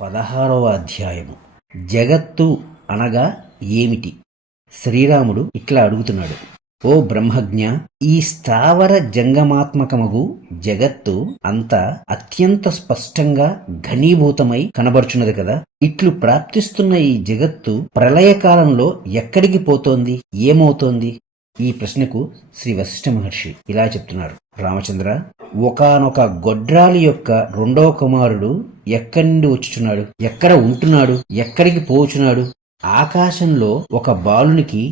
16వ అధ్యాయము. జగత్తు అనగా ఏమిటి? శ్రీరాముడు ఇట్లా అడుగుతున్నాడు. ఓ బ్రహ్మజ్ఞ, ఈ స్థావర జంగమాత్మకమగు జగత్తు అంతా అత్యంత స్పష్టంగా ఘనీభూతమై కనబడుచున్నది కదా. ఇట్లు ప్రాప్తిస్తున్న ఈ జగత్తు ప్రళయకాలంలో ఎక్కడికి పోతోంది, ఏమవుతోంది? ఈ ప్రశ్నకు శ్రీ వశిష్ఠ మహర్షి ఇలా చెప్తున్నారు. రామచంద్ర, ఒకానొక గొడ్రాలి యొక్క రెండవ కుమారుడు ఎక్కడి నుండి వచ్చుచున్నాడు, ఎక్కడ ఉంటున్నాడు, ఎక్కడికి పోచున్నాడు? ఆకాశంలో ఒక బాలునికి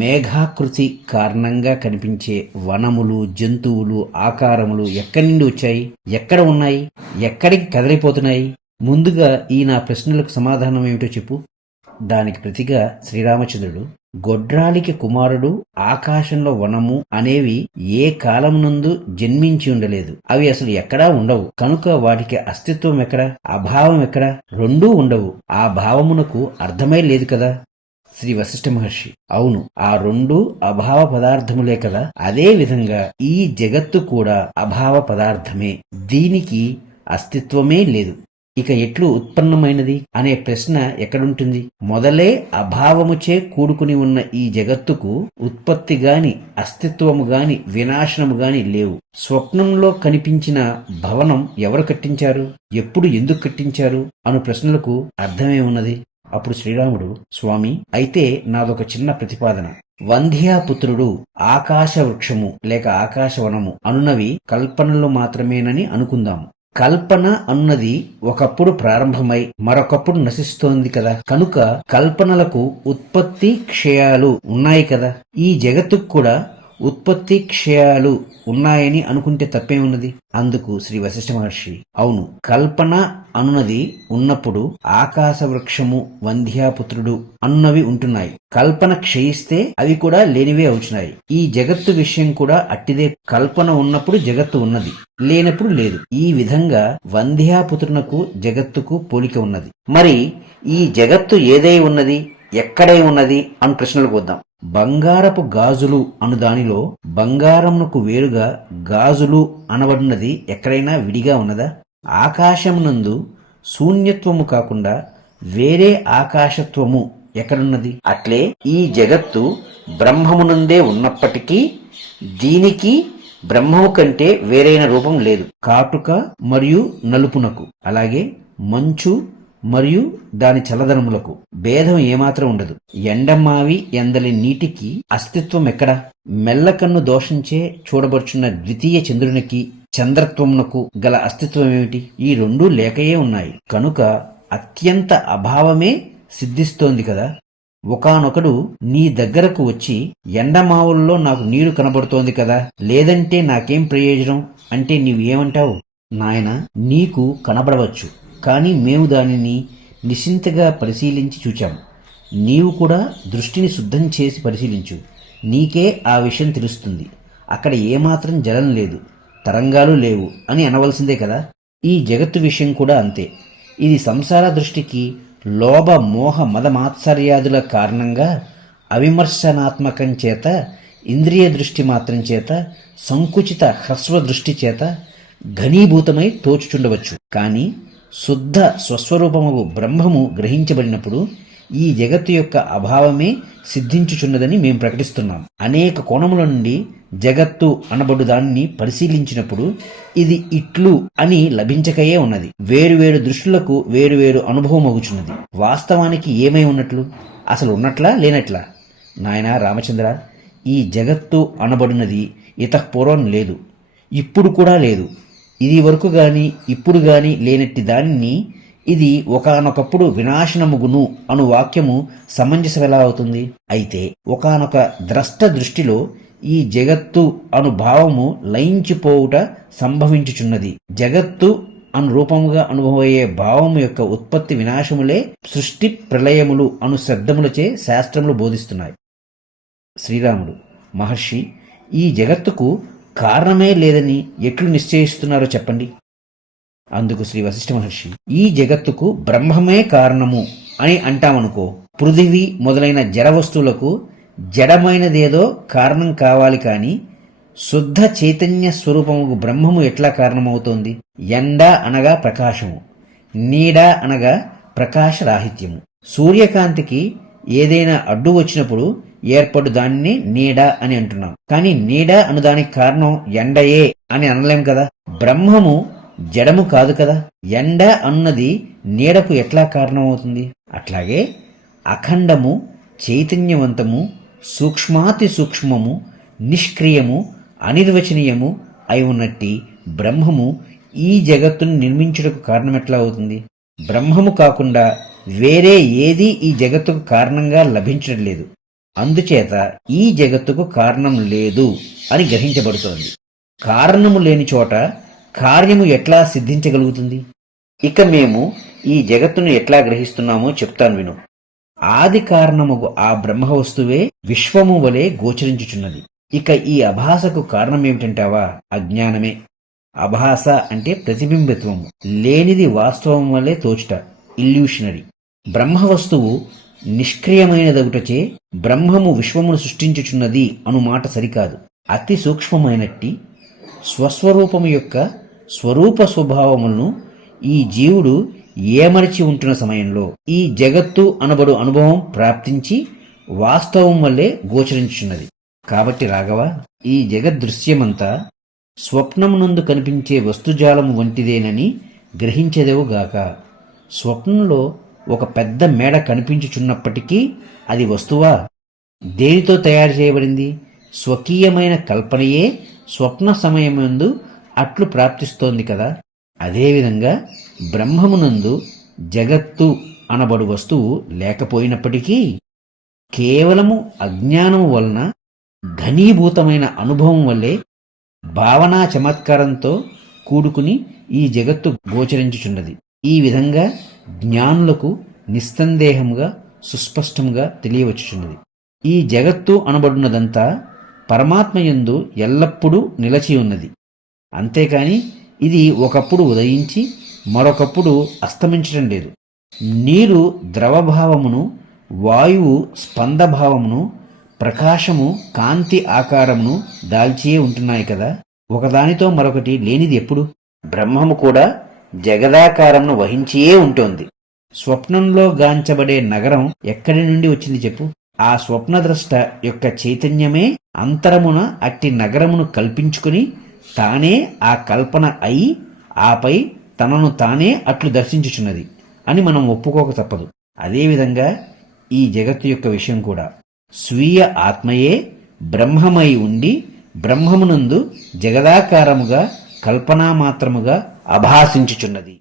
మేఘాకృతి కారణంగా కనిపించే వనములు, జంతువులు, ఆకారములు ఎక్కడి నుండి వచ్చాయి, ఎక్కడ ఉన్నాయి, ఎక్కడికి కదిలిపోతున్నాయి? ముందుగా ఈ నా ప్రశ్నలకు సమాధానం ఏమిటో చెప్పు. దానికి ప్రతిగా శ్రీరామచంద్రుడు, గొడ్రాలికి కుమారుడు, ఆకాశంలో వనము అనేవి ఏ కాలం నందు జన్మించి ఉండలేదు. అవి అసలు ఎక్కడా ఉండవు. కనుక వాటికి అస్తిత్వం ఎక్కడ, అభావం ఎక్కడ? రెండూ ఉండవు. ఆ భావమునకు అర్థమై లేదు కదా. శ్రీ వశిష్ఠ మహర్షి, అవును, ఆ రెండు అభావ పదార్థములే కదా. అదే విధంగా ఈ జగత్తు కూడా అభావ పదార్థమే. దీనికి అస్తిత్వమే లేదు. ఇక ఎట్లు ఉత్పన్నమైనది అనే ప్రశ్న ఎక్కడుంటుంది? మొదలే అభావముచే కూడుకుని ఉన్న ఈ జగత్తుకు ఉత్పత్తి గాని, అస్తిత్వము గాని, వినాశనము గాని లేవు. స్వప్నంలో కనిపించిన భవనం ఎవరు కట్టించారు, ఎప్పుడు, ఎందుకు కట్టించారు అను ప్రశ్నలకు అర్థమే ఉన్నది. అప్పుడు శ్రీరాముడు, స్వామి, అయితే నాదొక చిన్న ప్రతిపాదన. వంధ్యాపుత్రుడు, ఆకాశ వృక్షము లేక ఆకాశవనము అనున్నవి కల్పనలు మాత్రమేనని అనుకుందాము. కల్పన అన్నది ఒకప్పుడు ప్రారంభమై మరొకప్పుడు నశిస్తోంది కదా. కనుక కల్పనలకు ఉత్పత్తి క్షయాలు ఉన్నాయి కదా. ఈ జగత్తుకు కూడా ఉత్పత్తి క్షయాలు ఉన్నాయని అనుకుంటే తప్పేమున్నది? అందుకు శ్రీ వశిష్ఠ మహర్షి, అవును, కల్పన అనున్నది ఉన్నప్పుడు ఆకాశ వృక్షము, వంధ్యాపుత్రుడు అన్నవి ఉంటున్నాయి. కల్పన క్షయిస్తే అవి కూడా లేనివే అవుతున్నాయి. ఈ జగత్తు విషయం కూడా అట్టిదే. కల్పన ఉన్నప్పుడు జగత్తు ఉన్నది, లేనప్పుడు లేదు. ఈ విధంగా వంధ్యాపుత్రునకు జగత్తుకు పోలిక ఉన్నది. మరి ఈ జగత్తు ఏదై ఉన్నది, ఎక్కడై ఉన్నది అను ప్రశ్నలకు వద్దాం. బంగారపు గాజులు అను దానిలో బంగారమునకు వేరుగా గాజులు అనబడినది ఎక్కడైనా విడిగా ఉన్నదా? ఆకాశమునందు శూన్యత్వము కాకుండా వేరే ఆకాశత్వము ఎక్కడున్నది? అట్లే ఈ జగత్తు బ్రహ్మమునందే ఉన్నప్పటికీ దీనికి బ్రహ్మము కంటే వేరైన రూపం లేదు. కాటుక మరియు నలుపునకు, అలాగే మంచు మరియు దాని చల్లదనములకు భేదం ఏమాత్రం ఉండదు. ఎండమావి ఎందలి నీటికి అస్తిత్వం ఎక్కడ? మెల్లకన్ను దోషంచే చూడబడుచున్న ద్వితీయ చంద్రునికి, చంద్రత్వమునకు గల అస్తిత్వం ఏమిటి? ఈ రెండూ లేకయే ఉన్నాయి. కనుక అత్యంత అభావమే సిద్ధిస్తోంది కదా. ఒకానొకడు నీ దగ్గరకు వచ్చి, ఎండమావుల్లో నాకు నీరు కనబడుతోంది కదా, లేదంటే నాకేం ప్రయోజనం అంటే నీవు ఏమంటావు? నాయన, నీకు కనబడవచ్చు, కానీ మేము దానిని నిశింతగా పరిశీలించి చూచాము. నీవు కూడా దృష్టిని శుద్ధం చేసి పరిశీలించు, నీకే ఆ విషయం తెలుస్తుంది. అక్కడ ఏమాత్రం జలం లేదు, తరంగాలు లేవు అని అనవలసిందే కదా. ఈ జగత్తు విషయం కూడా అంతే. ఇది సంసార దృష్టికి లోభ మోహ మదమాత్సర్యాదుల కారణంగా అవిమర్శనాత్మకం చేత, ఇంద్రియ దృష్టి మాత్రం చేత, సంకుచిత హ్రస్వ దృష్టి చేత ఘనీభూతమై తోచుచుండవచ్చు. కానీ శుద్ధ స్వస్వరూపము బ్రహ్మము గ్రహించబడినప్పుడు ఈ జగత్తు యొక్క అభావమే సిద్ధించుచున్నదని మేము ప్రకటిస్తున్నాం. అనేక కోణముల నుండి జగత్తు అనబడు దాన్ని పరిశీలించినప్పుడు ఇది ఇట్లు అని లభించకయే ఉన్నది. వేరువేరు దృష్టులకు వేరువేరు అనుభవం అగుచున్నది. వాస్తవానికి ఏమై ఉన్నట్లు? అసలు ఉన్నట్లా, లేనట్లా? నాయనా రామచంద్ర, ఈ జగత్తు అనబడినది ఇతఃపూర్వం లేదు, ఇప్పుడు కూడా లేదు. ఇది వరకు గాని ఇప్పుడు గాని లేనట్టి దానిని ఇది ఒకానొకప్పుడు వినాశనముగును అను వాక్యము సమంజసం ఎలా అవుతుంది? అయితే ఒకానొక ద్రష్ట దృష్టిలో ఈ జగత్తు అను భావము లయించిపోవుట సంభవించుచున్నది. జగత్తు అను రూపముగా అనుభవయ్యే భావము యొక్క ఉత్పత్తి వినాశములే సృష్టి ప్రళయములు అను శబ్దములచే శాస్త్రములు బోధిస్తున్నాయి. శ్రీరాముడు, మహర్షి, ఈ జగత్తుకు కారణమే లేదని ఎట్లు నిశ్చయిస్తున్నారో చెప్పండి. అందుకు శ్రీ వశిష్ఠ మహర్షి, ఈ జగత్తుకు బ్రహ్మమే కారణము అని అంటామనుకో, పృథివీ మొదలైన జడ వస్తువులకు జడమైనదేదో కారణం కావాలి కాని శుద్ధ చైతన్య స్వరూపము బ్రహ్మము ఎట్లా కారణమవుతోంది? ఎండ అనగా ప్రకాశము, నీడ అనగా ప్రకాశరాహిత్యము. సూర్యకాంతికి ఏదైనా అడ్డు వచ్చినప్పుడు ఏర్పడు దానిని నీడ అని అంటున్నాం. కానీ నీడ అను దానికి కారణం ఎండయే అని అనలేం కదా. బ్రహ్మము జడము కాదు కదా. ఎండ అన్నది నీడకు ఎట్లా కారణమవుతుంది? అట్లాగే అఖండము, చైతన్యవంతము, సూక్ష్మాతి సూక్ష్మము, నిష్క్రియము, అనిర్వచనీయము అయి ఉన్నట్టి బ్రహ్మము ఈ జగత్తును నిర్మించుటకు కారణమెట్లా అవుతుంది? బ్రహ్మము కాకుండా వేరే ఏదీ ఈ జగత్తుకు కారణంగా లభించడం లేదు. అందుచేత ఈ జగత్తుకు కారణం లేదు అని గ్రహించబడుతోంది. కారణము లేని చోట కార్యము ఎట్లా సిద్ధించగలుగుతుంది? ఇక మేము ఈ జగత్తును ఎట్లా గ్రహిస్తున్నామో చెప్తాను విను. ఆది కారణముగు ఆ బ్రహ్మ వస్తువే విశ్వము వలె గోచరించుచున్నది. ఇక ఈ అభాసకు కారణమేమిటంటావా? అజ్ఞానమే. అభాస అంటే ప్రతిబింబత్వము, లేనిది వాస్తవం వల్లే తోచుట, ఇల్యూషనరీ. బ్రహ్మ వస్తువు నిష్క్రియమైనదగుటచే బ్రహ్మము విశ్వమును సృష్టించుచున్నది అను మాట సరికాదు. అతి సూక్ష్మమైనట్టి స్వస్వరూపము యొక్క స్వరూప స్వభావములను ఈ జీవుడు ఏమరిచి ఉంటున్న సమయంలో ఈ జగత్తు అనబడు అనుభవం ప్రాప్తించి వాస్తవం వల్లే గోచరించుచున్నది. కాబట్టి రాఘవ, ఈ జగద్దృశ్యమంతా స్వప్నమునందు కనిపించే వస్తుజాలము వంటిదేనని గ్రహించెదవుగాక. స్వప్నంలో ఒక పెద్ద మేడ కనిపించుచున్నప్పటికీ అది వస్తువా? దేనితో తయారు చేయబడింది? స్వకీయమైన కల్పనయే స్వప్న సమయమందు అట్లు ప్రాప్తిస్తోంది కదా. అదేవిధంగా బ్రహ్మమునందు జగత్తు అనబడు వస్తువు లేకపోయినప్పటికీ కేవలము అజ్ఞానము వలన ఘనీభూతమైన అనుభవం వల్లే భావనా చమత్కారంతో కూడుకుని ఈ జగత్తు గోచరించుచున్నది. ఈ విధంగా జ్ఞానులకు నిస్సందేహముగా సుస్పష్టంగా తెలియవచ్చుచున్నది. ఈ జగత్తు అనబడున్నదంతా పరమాత్మయందు ఎల్లప్పుడూ నిలచి ఉన్నది. అంతేకాని ఇది ఒకప్పుడు ఉదయించి మరొకప్పుడు అస్తమించటం లేదు. నీరు ద్రవభావమును, వాయువు స్పందభావమును, ప్రకాశము కాంతి ఆకారమును దాల్చియే ఉంటున్నాయి కదా. ఒకదానితో మరొకటి లేనిది ఎప్పుడు? బ్రహ్మము కూడా జగదాకారమును వహించియే ఉంటోంది. స్వప్నంలో గాంచబడే నగరం ఎక్కడి నుండి వచ్చింది చెప్పు? ఆ స్వప్నద్రష్ట యొక్క చైతన్యమే అంతరమున అట్టి నగరమును కల్పించుకుని తానే ఆ కల్పన అయి ఆపై తనను తానే అట్లు దర్శించుచున్నది అని మనం ఒప్పుకోక తప్పదు. అదేవిధంగా ఈ జగత్తు యొక్క విషయం కూడా స్వీయ ఆత్మయే బ్రహ్మమై ఉండి బ్రహ్మమునందు జగదాకారముగా కల్పనామాత్రముగా అభాసించుచున్నది.